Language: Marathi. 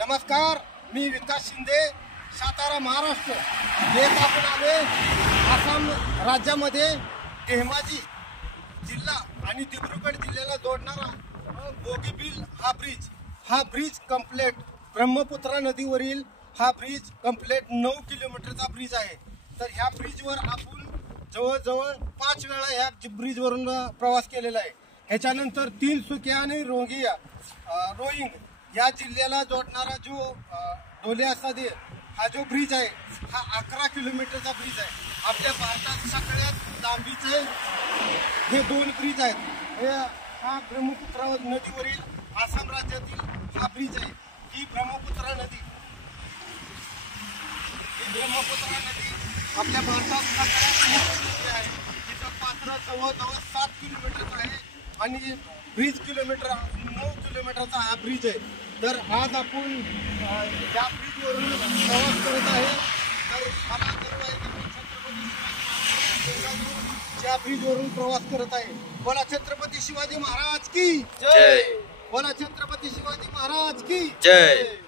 नमस्कार, मी विकास शिंदे, सातारा, महाराष्ट्र. येत आपण आले आसाम राज्यामध्ये धेमाजी जिल्हा आणि दिब्रुगड जिल्ह्याला जोडणारा बोगीबील हा ब्रिज कंप्लीट ब्रह्मपुत्रा नदीवरील हा ब्रिज कंप्लीट 9 किलोमीटरचा ब्रिज आहे. तर ह्या ब्रिजवर आपण जवळजवळ 5 वेळा ह्या ब्रिजवरून प्रवास केलेला आहे. ह्याच्यानंतर तिनसुकिया आणि रोईंग या जिल्ह्याला जोडणारा जो ढोलेआसादे हा जो ब्रिज आहे हा 11 किलोमीटरचा ब्रिज आहे. आपल्या भारतात सगळ्यात लांबीचे हे 2 ब्रिज आहेत. हा ब्रह्मपुत्रा नदीवरील आसाम राज्यातील हा ब्रिज आहे. ही ब्रह्मपुत्रा नदी आपल्या भारतात सगळ्यात मोठी आहे. तिचं पात्र जवळजवळ 7 किलोमीटरचं आहे आणि ब्रिज 9 किलोमीटरचा हा ब्रिज आहे. तर आज आपण या ब्रिजवरून प्रवास करत आहे. तर मला गर्व आहे की मी छत्रपती या ब्रिजवरून प्रवास करत आहे. बोला छत्रपती शिवाजी महाराज की जय. बोला छत्रपती शिवाजी महाराज की जय.